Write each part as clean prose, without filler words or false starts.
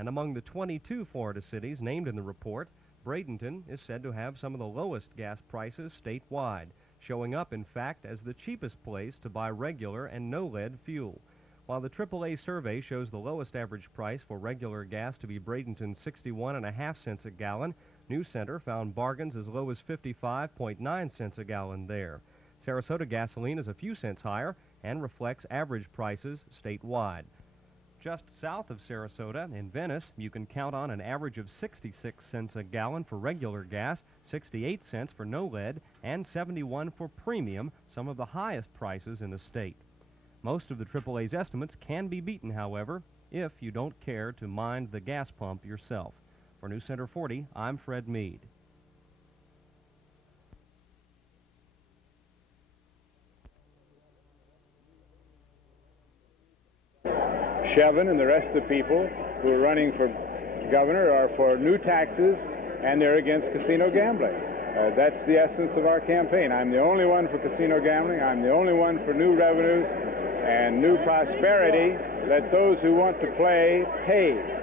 And among the 22 Florida cities named in the report, Bradenton is said to have some of the lowest gas prices statewide, showing up, in fact, as the cheapest place to buy regular and no-lead fuel. While the AAA survey shows the lowest average price for regular gas to be Bradenton's 61.5 cents a gallon, News Center found bargains as low as 55.9 cents a gallon there. Sarasota gasoline is a few cents higher and reflects average prices statewide. Just south of Sarasota, in Venice, you can count on an average of 66 cents a gallon for regular gas, 68 cents for no-lead, and 71 for premium, some of the highest prices in the state. Most of the AAA's estimates can be beaten, however, if you don't care to mind the gas pump yourself. For News Center 40, I'm Fred Meade. Chevin and the rest of the people who are running for governor are for new taxes, and they're against casino gambling. That's the essence of our campaign. I'm the only one for casino gambling. I'm the only one for new revenues and new prosperity. Let those who want to play pay.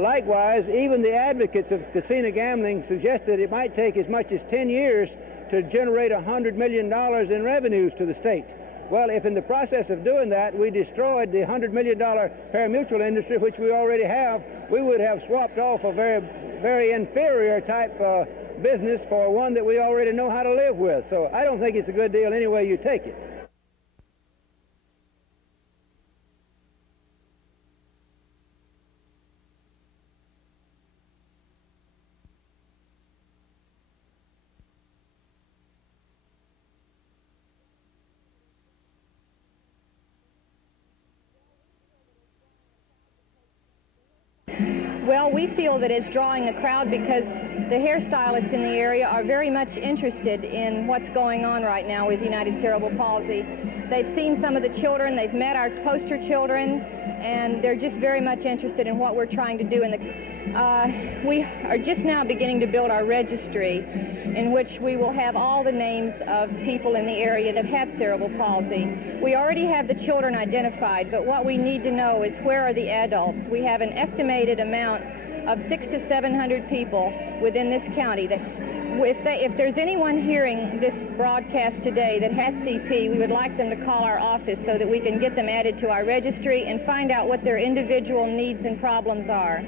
Likewise, even the advocates of casino gambling suggested it might take as much as 10 years to generate $100 million in revenues to the state. Well, if in the process of doing that we destroyed the $100 million pari-mutuel industry, which we already have, we would have swapped off a very inferior type business for one that we already know how to live with. So I don't think it's a good deal any way you take it. Well, we feel that it's drawing a crowd because the hairstylists in the area are very much interested in what's going on right now with United Cerebral Palsy. They've seen some of the children, they've met our poster children, and they're just very much interested in what we're trying to do. We are just now beginning to build our registry, in which we will have all the names of people in the area that have cerebral palsy. We already have the children identified, but what we need to know is where are the adults. We have an estimated amount of 600 to 700 people within this county that if there's anyone hearing this broadcast today that has CP, we would like them to call our office so that we can get them added to our registry and find out what their individual needs and problems are.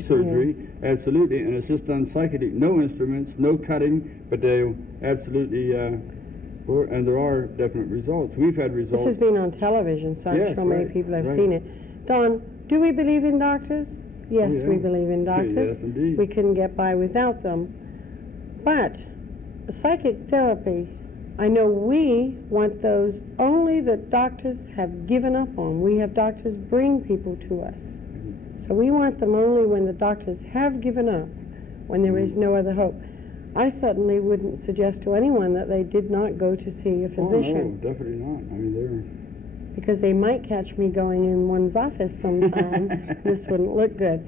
surgery, absolutely, and it's just done psychiatric, no instruments, no cutting, but they absolutely, and there are definite results. We've had results. This has been on television, so I'm sure many people have seen it. Don, do we believe in doctors? Yes, we believe in doctors. Yes, indeed. We couldn't get by without them. But psychic therapy, I know we want those only that doctors have given up on. We have doctors bring people to us. So we want them only when the doctors have given up, when there is no other hope. I certainly wouldn't suggest to anyone that they did not go to see a physician. Oh, no, definitely not. I mean, because they might catch me going in one's office sometime. This wouldn't look good.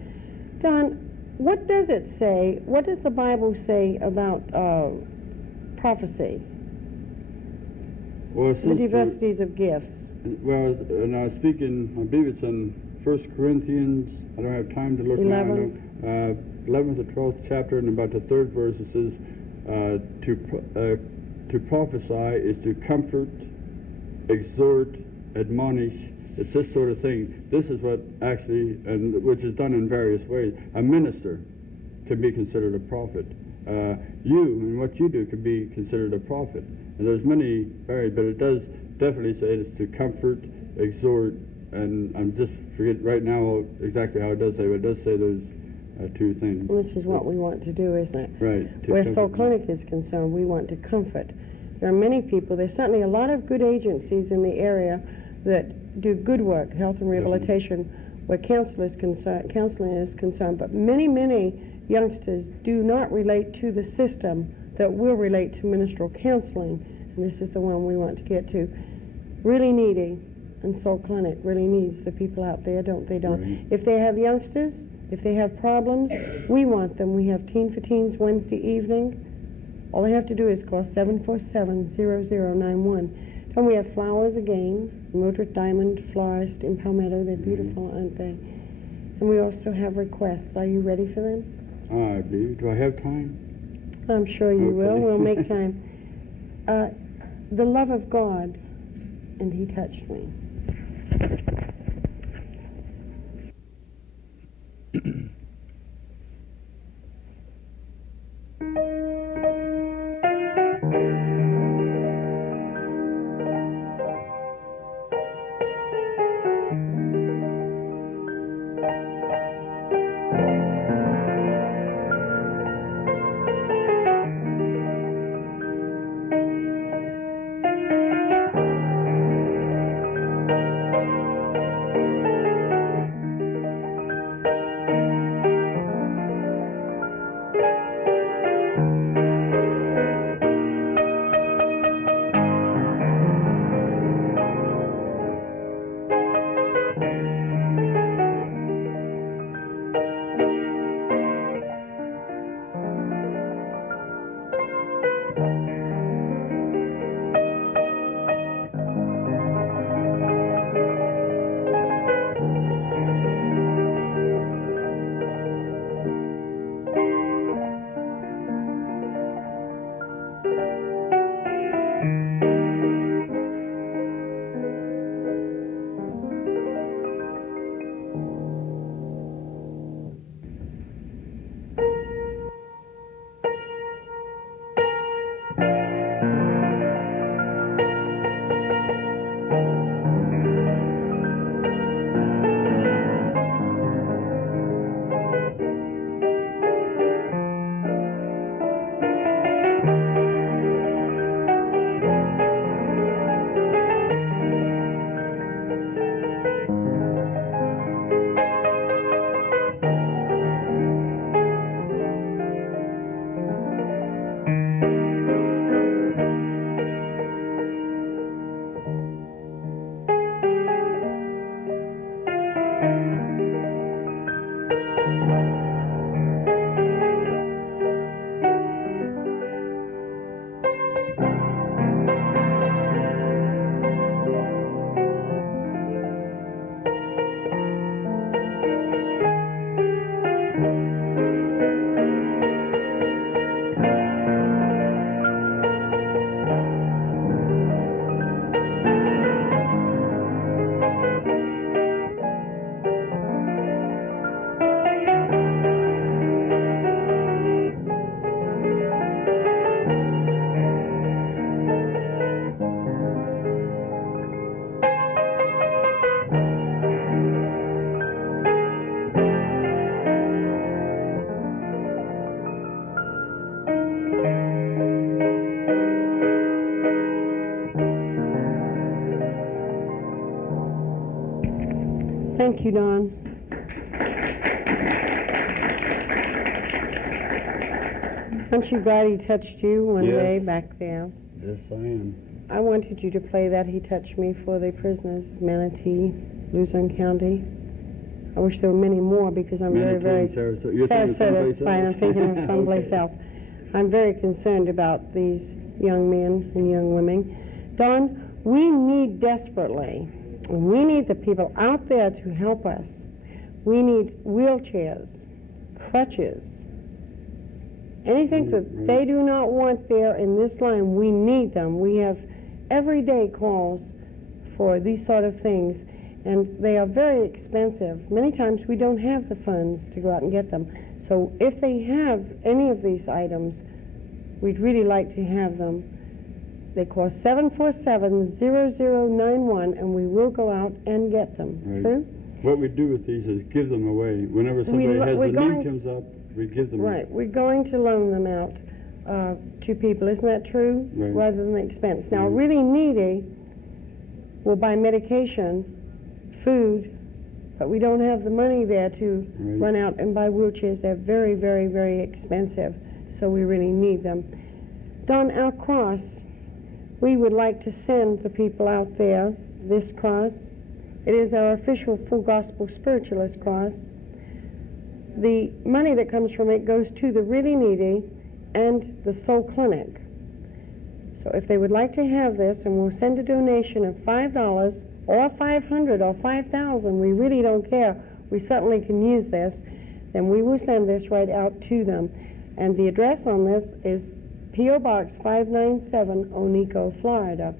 Don, what does it say? What does the Bible say about prophecy? Well, the diversities of gifts. Well, and I speak in, I believe it's in 1 Corinthians, I don't have time to look 11. Now, 11th or 12th chapter, and about the 3rd verse, it says, to prophesy is to comfort, exhort, admonish. It's this sort of thing. This is what actually, and which is done in various ways. A minister can be considered a prophet. You and what you do can be considered a prophet. And there's many varied, but it does definitely say it's to comfort, exhort, and I'm just forget right now exactly how it does say, but it does say those two things. Well, this is what we want to do, isn't it? Right. Where Soul Clinic is concerned, we want to comfort. There are many people, there's certainly a lot of good agencies in the area that do good work, health and rehabilitation, where counseling is concerned, but many youngsters do not relate to the system that will relate to ministerial counseling, and this is the one we want to get to. Really needy, and Soul Clinic really needs the people out there, don't they, Don? Right. If they have youngsters, if they have problems, we want them. We have Teen for Teens Wednesday evening. All they have to do is call 747-0091. And we have flowers again, Mildred Diamond florist in Palmetto. They're beautiful, aren't they? And we also have requests. Are you ready for them? I do. Do I have time? I'm sure you will. We'll make time. The love of God, and he touched me. Thank you, Don. Aren't you glad he touched you one day back there? Yes, I am. I wanted you to play that He Touched Me for the prisoners of Manatee, Luzerne County. I wish there were many more because I'm Manatee very, and very... Sarasota. You're thinking someplace fine, I'm else? thinking of someplace Okay. else. I'm very concerned about these young men and young women. Don, we need desperately, and we need the people out there to help us. We need wheelchairs, crutches, anything that they do not want there in this line, we need them. We have everyday calls for these sort of things, and they are very expensive. Many times we don't have the funds to go out and get them. So if they have any of these items, we'd really like to have them. They cost $747-0091, and we will go out and get them. Right. True? What we do with these is give them away. Whenever somebody has the need comes up, we give them. Right. We're going to loan them out to people. Isn't that true? Right. Rather than the expense. Now, Right. really needy will buy medication, food, but we don't have the money there to Right. run out and buy wheelchairs. They're very, very, very expensive, so we really need them. Don, our cross, we would like to send the people out there this cross. It is our official Full Gospel Spiritualist cross. The money that comes from it goes to the really needy and the Soul Clinic. So if they would like to have this, and we'll send a donation of $5 or $500 or $5,000, we really don't care. We certainly can use this. Then we will send this right out to them. And the address on this is P.O. Box 597, Oneco, Florida.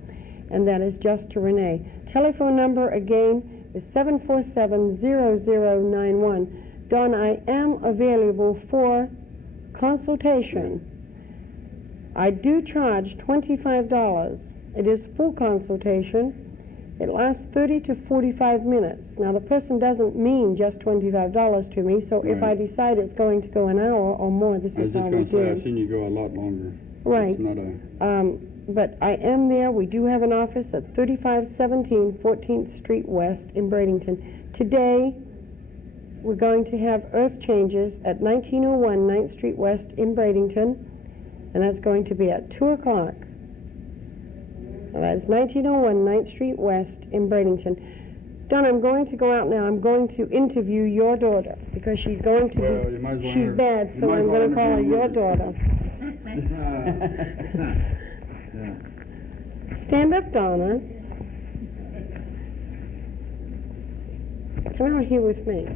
And that is just to Renee. Telephone number again is 747-0091. Don, I am available for consultation. I do charge $25. It is full consultation. It lasts 30 to 45 minutes. Now, the person doesn't mean just $25 to me, so if I Right. decide it's going to go an hour or more, this I was is how just we going to say, do. I've seen you go a lot longer. Right. It's not a... But I am there. We do have an office at 3517 14th Street West in Bradenton. Today, we're going to have earth changes at 1901 9th Street West in Bradenton, and that's going to be at 2 o'clock. Now, that is 1901 9th Street West in Bradenton. Don, I'm going to go out now. I'm going to interview your daughter because she's going to Well, be, you might as well she's bad, so I'm going to call her your daughter. Stand up, Donna. Come out here with me.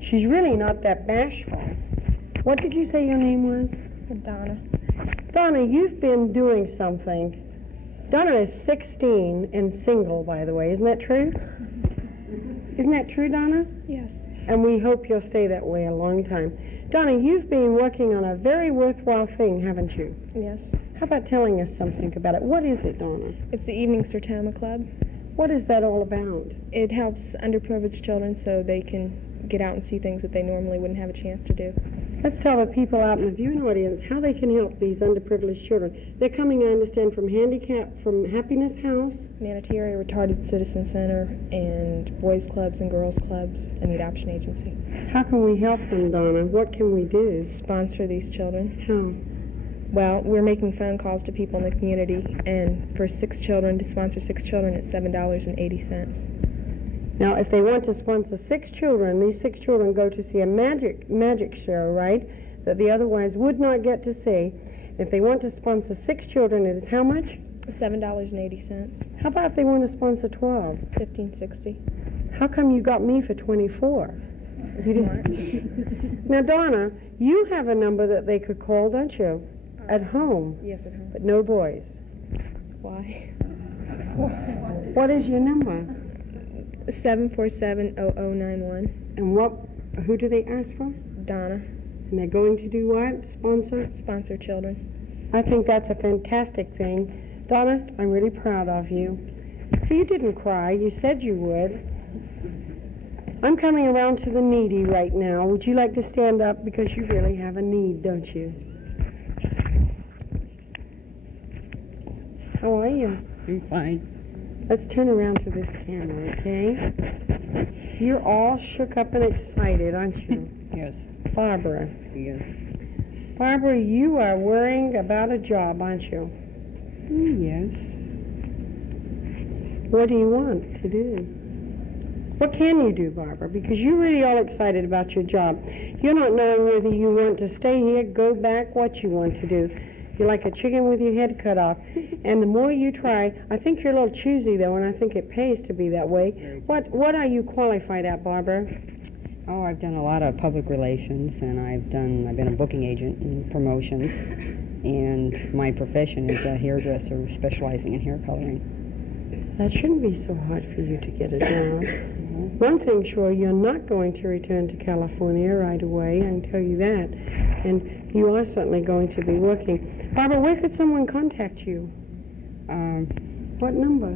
She's really not that bashful. What did you say your name was? Donna. Donna, you've been doing something. Donna is 16 and single, by the way. Isn't that true? Isn't that true, Donna? Yes. And we hope you'll stay that way a long time. Donna, you've been working on a very worthwhile thing, haven't you? Yes. How about telling us something about it? What is it, Donna? It's the Evening Sertoma Club. What is that all about? It helps underprivileged children so they can get out and see things that they normally wouldn't have a chance to do. Let's tell the people out in the viewing audience how they can help these underprivileged children. They're coming, I understand, from Happiness House. Manatee Area Retarded Citizen Center and boys clubs and girls clubs and the adoption agency. How can we help them, Donna? What can we do? Sponsor these children. How? Well, we're making phone calls to people in the community, and for 6 children, to sponsor 6 children, it's $7.80. Now, if they want to sponsor 6 children, these 6 children go to see a magic show, right, that they otherwise would not get to see. If they want to sponsor 6 children, it is how much? $7.80. How about if they want to sponsor 12? $15.60. How come you got me for 24? Smart. Now, Donna, you have a number that they could call, don't you? At home, Yes, at home. but no boys. Why? What is your number? 747-0091. And who do they ask for? Donna. And they're going to do what? Sponsor? Sponsor children. I think that's a fantastic thing. Donna, I'm really proud of you. So you didn't cry. You said you would. I'm coming around to the needy right now. Would you like to stand up? Because you really have a need, don't you? How are you? I'm fine. Let's turn around to this camera, okay? You're all shook up and excited, aren't you? Yes. Barbara. Yes. Barbara, you are worrying about a job, aren't you? Yes. What do you want to do? What can you do, Barbara? Because you're really all excited about your job. You're not knowing whether you want to stay here, go back, what you want to do. You're like a chicken with your head cut off. And the more you try, I think you're a little choosy, though, and I think it pays to be that way. What are you qualified at, Barbara? Oh, I've done a lot of public relations, and I've been a booking agent in promotions, and my profession is a hairdresser specializing in hair coloring. That shouldn't be so hard for you to get a job. One thing sure, you're not going to return to California right away, I can tell you that. And you are certainly going to be working. Barbara, where could someone contact you? What number?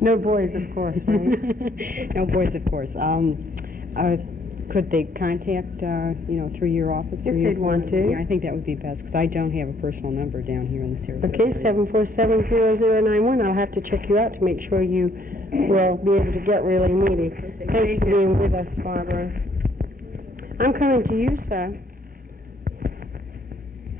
No boys, of course, right? No boys, of course. Could they contact, through your office? If they'd want to. Yeah, I think that would be best, because I don't have a personal number down here in the Sarasota Okay, area. 747-0091. I'll have to check you out to make sure you will be able to get really needy. Thanks for being with us, Barbara. I'm coming to you, sir.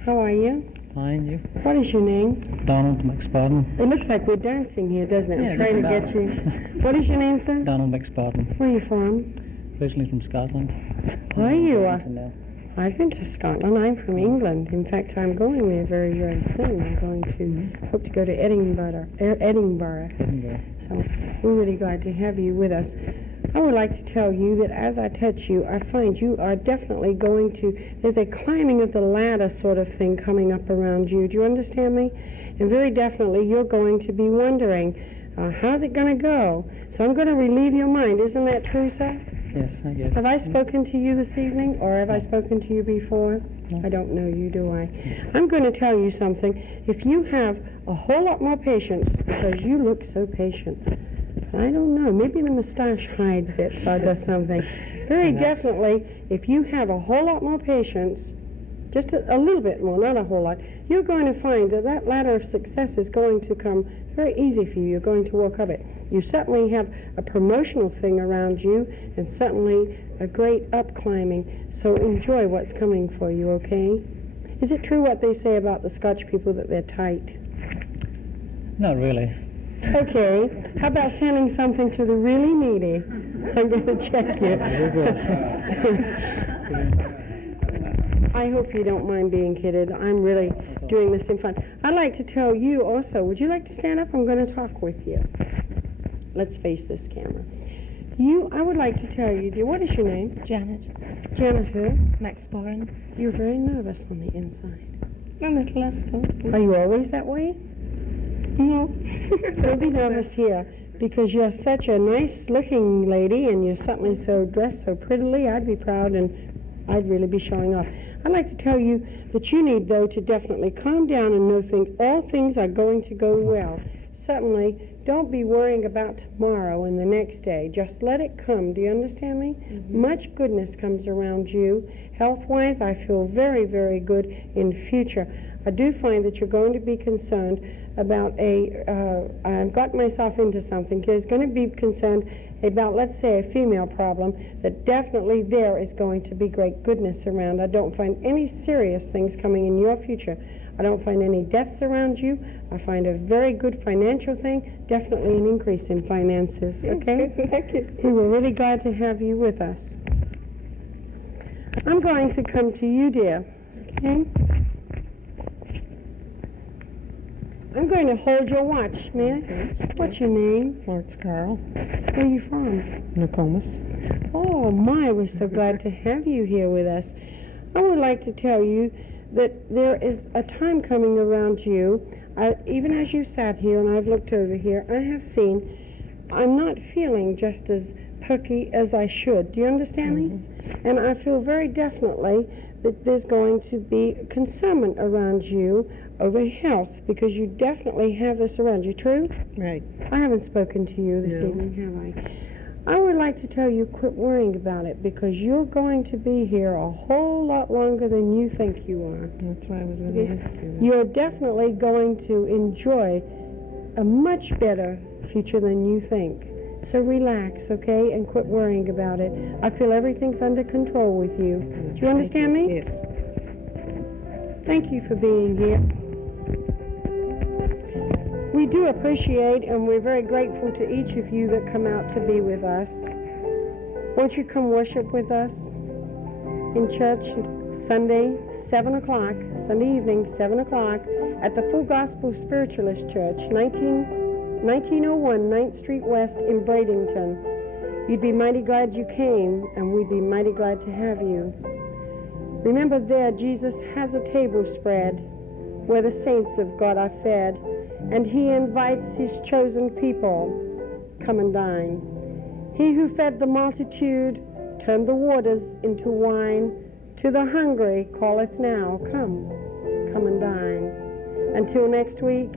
How are you? Fine, you? What is your name? Donald McSpadden. It looks like we're dancing here, doesn't it? Yeah, I'm trying to just get you. What is your name, sir? Donald McSpadden. Where are you from? Originally from Scotland. Are you? Now. I've been to Scotland. I'm from England. In fact, I'm going there very, very soon. I'm going to hope to go to Edinburgh. Edinburgh. So we're really glad to have you with us. I would like to tell you that as I touch you, I find you are definitely going to, there's a climbing of the ladder sort of thing coming up around you. Do you understand me? And very definitely you're going to be wondering, how's it going to go? So I'm going to relieve your mind. Isn't that true, sir? Yes, I guess. Have I spoken to you this evening, or have I spoken to you before? No. I don't know you, do I? I'm going to tell you something. If you have a whole lot more patience, because you look so patient, I don't know, maybe the mustache hides it or does something. Very definitely, if you have a whole lot more patience, just a little bit more, not a whole lot, you're going to find that that ladder of success is going to come very easy for you. You're going to walk up it. You certainly have a promotional thing around you, and certainly a great up climbing. So enjoy what's coming for you, okay? Is it true what they say about the Scotch people, that they're tight? Not really. Okay. How about sending something to the really needy? I'm going to check you. I hope you don't mind being kidded. I'm really doing this in fun. I'd like to tell you also, would you like to stand up? I'm going to talk with you. Let's face this camera. I would like to tell you, dear, what is your name? Janet. Janet who? McSpadden. You're very nervous on the inside. A little less fun. Are you always that way? No. Don't be nervous here, because you're such a nice-looking lady, and you're certainly so dressed so prettily. I'd be proud, and I'd really be showing off. I'd like to tell you that you need, though, to definitely calm down and know all things are going to go well. Certainly, don't be worrying about tomorrow and the next day. Just let it come. Do you understand me? Mm-hmm. Much goodness comes around you. Health-wise, I feel very, very good in future. I do find that you're going to be concerned about I've got myself into something. There's going to be concerned about, let's say, a female problem, that definitely there is going to be great goodness around. I don't find any serious things coming in your future. I don't find any deaths around you. I find a very good financial thing, definitely an increase in finances, okay? Thank you. We were really glad to have you with us. I'm going to come to you, dear, okay? I'm going to hold your watch, may I? What's your name? Florence Carl. Where are you from? Nokomis. Oh, my, we're so glad to have you here with us. I would like to tell you that there is a time coming around you, even as you sat here and I've looked over here, I have seen, I'm not feeling just as perky as I should. Do you understand me? And I feel very definitely that there's going to be concernment around you over health, because you definitely have this around you. True? Right. I haven't spoken to you this evening, have I? I would like to tell you, quit worrying about it, because you're going to be here a whole lot longer than you think you are. That's why I was going to ask you. You're definitely going to enjoy a much better future than you think. So relax, okay, and quit worrying about it. I feel everything's under control with you. Do you understand me? Yes. Thank you for being here. We do appreciate and we're very grateful to each of you that come out to be with us. Won't you come worship with us in church Sunday, 7 o'clock, Sunday evening, 7 o'clock, at the Full Gospel Spiritualist Church, 1901 9th Street West in Bradenton. You'd be mighty glad you came, and we'd be mighty glad to have you. Remember there, Jesus has a table spread where the saints of God are fed, and he invites his chosen people, come and dine. He who fed the multitude, turned the waters into wine, to the hungry calleth now, come and dine. Until next week,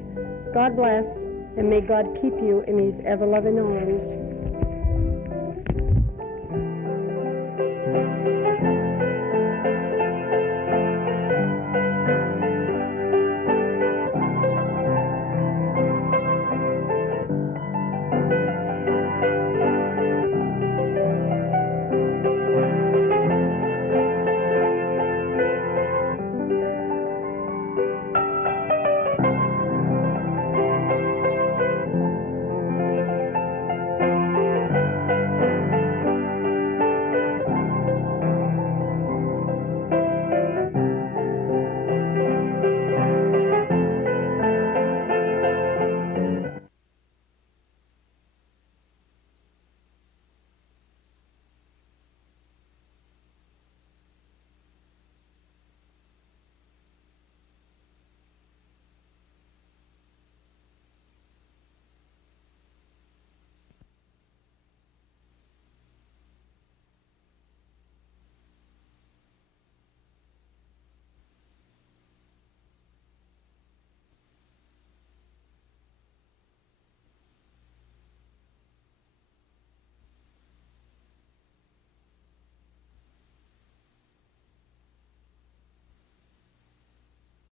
God bless, and may God keep you in his ever-loving arms.